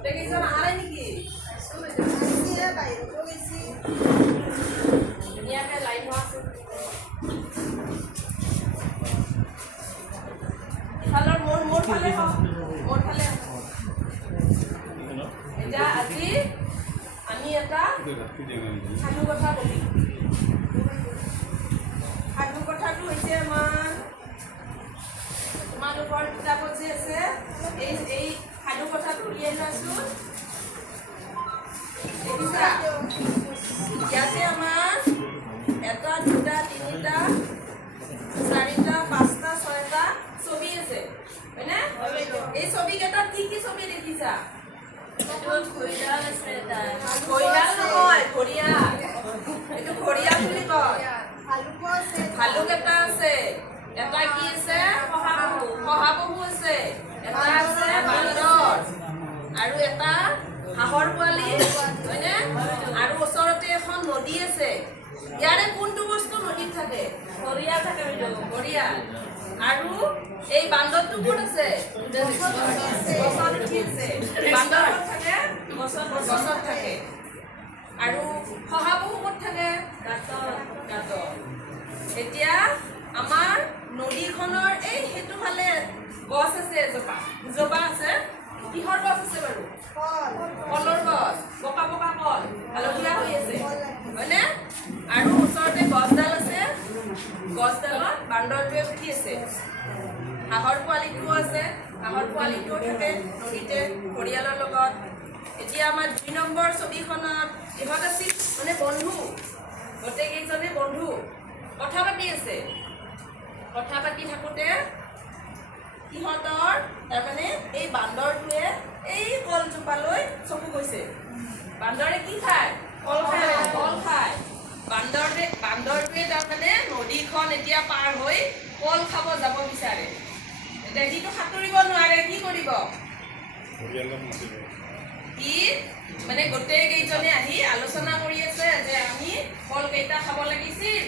গোটেইকেইজন অহা নাই নেকি? ধুনীয়াকৈ লাইন হোৱা আছে। ইফালৰ মোৰ ফালে হওক, মোৰ ফালে এতিয়া আজি আমি এটা সাধু কথা পঢ়িম। সাধু কথাটো হৈছে আমাৰ তোমালোকৰ কিতাপত যে আছে, এই সাধু কথাটো উলিয়াই লৈছোঁ। দেখিছা? ইয়াতে আমাৰ 1, 2, 3, 4, 5, 6টা ছবি আছে, হয়নে? এই ছবিকেইটাত কি কি ছবি দেখিছা? ঘৰিয়াল আছে, ঘৰিয়াল নহয়, ঘৰিয়াল। এইটো ঘৰিয়াল বুলি কয়। ভালুক এটা আছে, এটা কি আছে? শহাপহু আছে, এটা আছে বান্দৰ, আৰু এটা হাঁহৰ পোৱালি, হয়নে? আৰু ওচৰতে এখন নদী আছে। ইয়াৰে কোনটো বস্তু নদীত থাকে? ঘৰিয়াল থাকে, ঘৰিয়াল। আৰু এই বান্দৰটো ক'ত আছে? গছত উঠি আছে। বান্দৰ ক'ত থাকে? গছত থাকে। আৰু শহাপহু ক'ত থাকে? গাঁতত। এতিয়া আমাৰ নদীখনৰ এই সেইটো ফালে গছ আছে, এজোপা আছে। কিহৰ গছ আছে বাৰু? কলৰ গছ, পকা পকা কল, হালধীয়া হৈ আছে, হয়নে? আৰু ওচৰতে গছডাল আছে, গছডালত বান্দৰটোৱে উঠি আছে। হাঁহৰ পোৱালিটোও আছে, হাঁহৰ পোৱালিটোও থাকে নদীতে ঘৰিয়ালৰ লগত। এতিয়া আমাৰ 2 নম্বৰ ছবিখনত ইহঁত আছিল মানে বন্ধু, গোটেইকেইজনে বন্ধু কথা পাতি আছে। কথা পাতি থাকোঁতে সিহঁতৰ তাৰমানে এই বান্দৰটোৱে এই কলজোপালৈ চকু গৈছে। বান্দৰে কি খায়? কল খায়। বান্দৰটোৱে তাৰমানে নদীখন এতিয়া পাৰ হৈ কল খাব যাব বিচাৰে। এতিয়া সিটো সাঁতুৰিব নোৱাৰে, কি কৰিব? সি মানে গোটেই কেইজনে আহি আলোচনা কৰি আছে যে আমি কলকেইটা খাব লাগিছিল,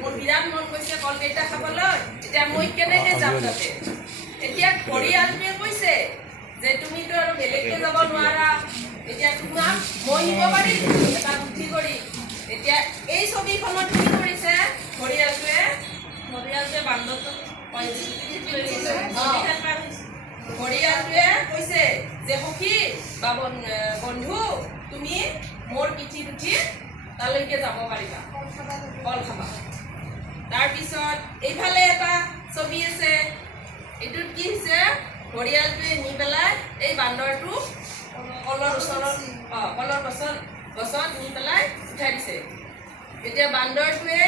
মোৰ বিৰাট মন গৈছে কলকেইটা খাবলৈ, এতিয়া মই কেনেকৈ যাম তাতে? এতিয়া ঘৰিয়ালটোৱে কৈছে যে তুমিতো আৰু বেলেগকৈ যাব নোৱাৰা, এতিয়া তোমাক মই নিব পাৰিম এটা বুদ্ধি কৰি। এতিয়া এই ছবিখনত কি কৰিছে ঘৰিয়ালটোৱে বান্দৰটোক ঘৰিয়ালটোৱে কৈছে যে সখী বা বন্ধু, তুমি মোৰ পিঠিত উঠি তালৈকে যাব পাৰিবা, কল খাবা। তাৰপিছত এইফালে এটা ছবি আছে, এইটোত কি হৈছে? ঘৰিয়ালটোৱে নি পেলাই এই বান্দৰটো কলৰ গছত নি পেলাই উঠাই দিছে। এতিয়া বান্দৰটোৱে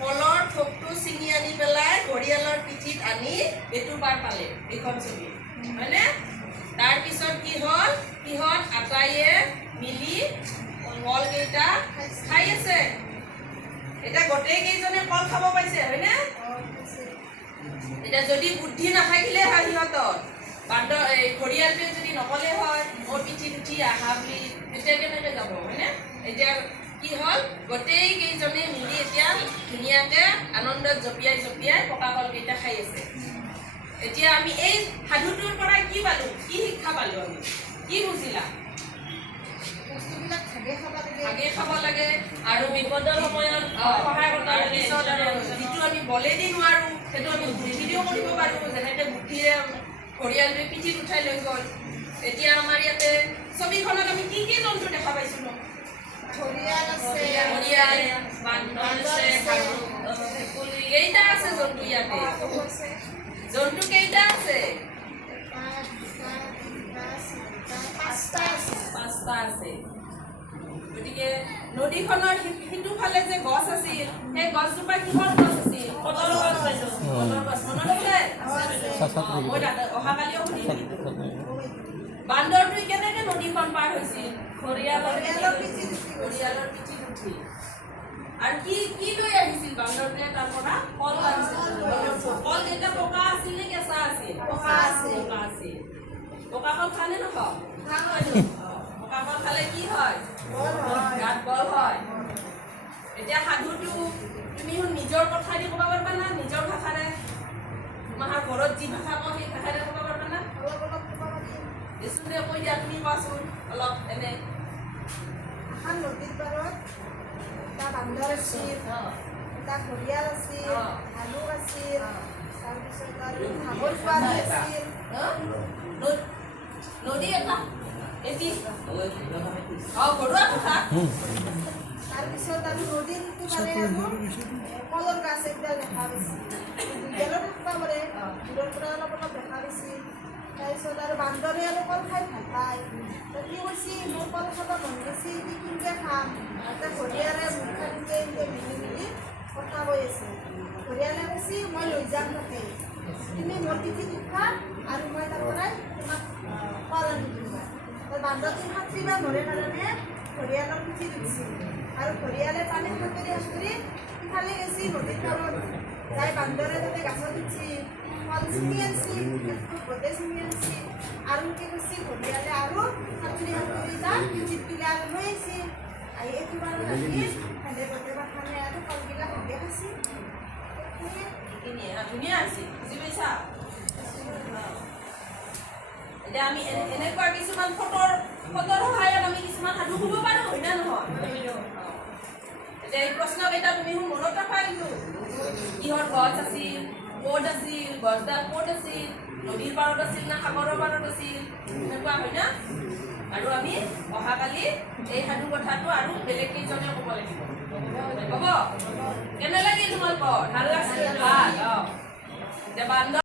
কলৰ থোকটো ছিঙি আনি পেলাই ঘৰিয়ালৰ পিঠিত আনি এইটো পাৰ পালে, এইখন ছবি, হয়নে? তাৰপিছত কি হ'ল? সিহঁত আটাইয়ে মিলি কলকেইটা খাই আছে। এতিয়া গোটেই কেইজনে কল খাব পাইছে, হয়নে? এতিয়া যদি বুদ্ধি নাথাকিলে হয় সিহঁতৰ, ঘৰিয়ালটোৱে যদি নকলে হয় মোৰ পিঠিত উঠি আহা বুলি, তেতিয়া কেনেকৈ যাব, হয়নে? এতিয়া কি হ'ল? গোটেই কেইজনে মিলি এতিয়া ধুনীয়াকৈ আনন্দত জঁপিয়াই পকা কলকেইটা খাই আছে। এতিয়া আমি এই সাধুটোৰ পৰা কি পালোঁ? কি শিক্ষা পালোঁ? আমি কি বুজিলা? ভাগে খাব লাগে আৰু বিপদৰ সময়ত সহায় কৰিব লাগে। যিটো আমি বলেদি নোৱাৰোঁ সেইটো আমি বুদ্ধিৰেও কৰিব পাৰোঁ, যেনেকৈ বুদ্ধিৰে ঘৰিয়ালটোৱে পিঠিত উঠাই লৈ গ'ল। এতিয়া আমাৰ ইয়াতে ছবিখনত আমি কি কি জন্তু দেখা পাইছিলোঁ? ঘৰিয়াল আছে, বান্দৰ আছে, কেইটা আছে জন্তু ইয়াতে? জন্তু কেইটা আছে? 5টা আছে। গতিকে নদীখনৰ সিটো ফালে যে গছ আছিল, সেই গছজোপা কিহৰ গছ আছিল? কলৰ গছ পাইছোঁ। কলৰ গছ মনত আছে? মই অহাকালিও সুধিছিলোঁ। বান্দৰটোৱে কেনেকৈ নদীখন পাৰ হৈছিল? ঘৰিয়ালৰ পিঠিত উঠি। আৰু কি লৈ আহিছিল বান্দৰটোৱে তাৰ পৰা? কল আনিছিল। কলকেইটা পকা আছিল নে কেঁচা আছিল? পকা আছিল। পকা কল খালে নখাওঁ? পকা কল খালে কি হয়? গাত বল হয়। এতিয়া সাধুটো তুমি নিজৰ কথাই দি ক'ব পাৰিবা না? নিজৰ ভাষাৰে তোমাৰ ঘৰত যি ভাষা কওঁ সেই ভাষাৰে ক'ব পাৰিবা না? যে কৈ দিয়া তুমি কোৱাচোন অলপ এনে এখন নদীৰ পাৰত এটা বান্দৰ আছিল, এটা ঘৰিয়াল আছিল, ভালুক আছিল, তাৰপিছত আৰু হাঁহৰ পোৱালি আছিল। নদী এটা এটি ঘৰুৱা কথা তাৰপিছত আৰু নদীৰ সিপাৰে আৰু কলৰ গাছ একডাল দেখা পাইছিল। দুডালো থাকিব পাৰে, দূৰৰ পৰা অলপ অলপ দেখা পাইছিল। তাৰপিছত আৰু বান্দৰে আৰু কল খাই ভাল পায়। তো কি কৈছি মোৰ কল খাব মন গৈছে, কি কিনকে খাম? এতিয়া ঘৰিয়ালে মুখখানকে মিলি মিলি কথা কৈ আছে। ঘৰিয়ালে কৈছি মই লৈ যাম তাতে, তুমি মোৰ পিঠিত উঠা আৰু মই তাৰ পৰাই তোমাক কল আনি দিম। তো বান্দৰটো সাঁতুৰিব নোৱাৰে কাৰণে ঘৰিয়ালৰ পিঠিত উঠিছিল আৰু ঘৰিয়ালে পানী সাঁতুৰি সাঁতুৰি সিফালে গেছি নদীৰ পাৰত যাই বান্দৰে তাতে গাছত উঠি কল ছিঙি আনছি, গোটেই ছিঙি আনছি আৰু কি কৰিছি ঘৰিয়ালে আৰু সাঁতুৰি সাঁতুৰি যাই পিঠিত গিলা আৰু লৈ আহিছি। আহি এইটো বাৰু আহি সেনে গোটেই মাথানে আৰু কলগিলা ভাগে খাইছি। এইখিনিয়ে ধুনীয়া হৈছে বুজি পাইছা এতিয়া আমি এনেকুৱা কিছুমান ফটোৰ সহায়ত আমি কিছুমান সাধু ক'ব পাৰোঁ হয় না নহয় এতিয়া এই প্ৰশ্নকেইটা তুমি মনত ৰাখা কিন্তু কিহৰ গছ আছিল ক'ত আছিল গছডাল ক'ত আছিল নদীৰ পাৰত আছিল না সাগৰৰ পাৰত আছিল এনেকুৱা হয় না আৰু আমি অহাকালি এই সাধু কথাটো আৰু বেলেগ কেইজনে ক'ব লাগিব হ'ব কেনে লাগিল তোমালোকৰ ভাল লাগিছিল ভাল এতিয়া বান্দৰ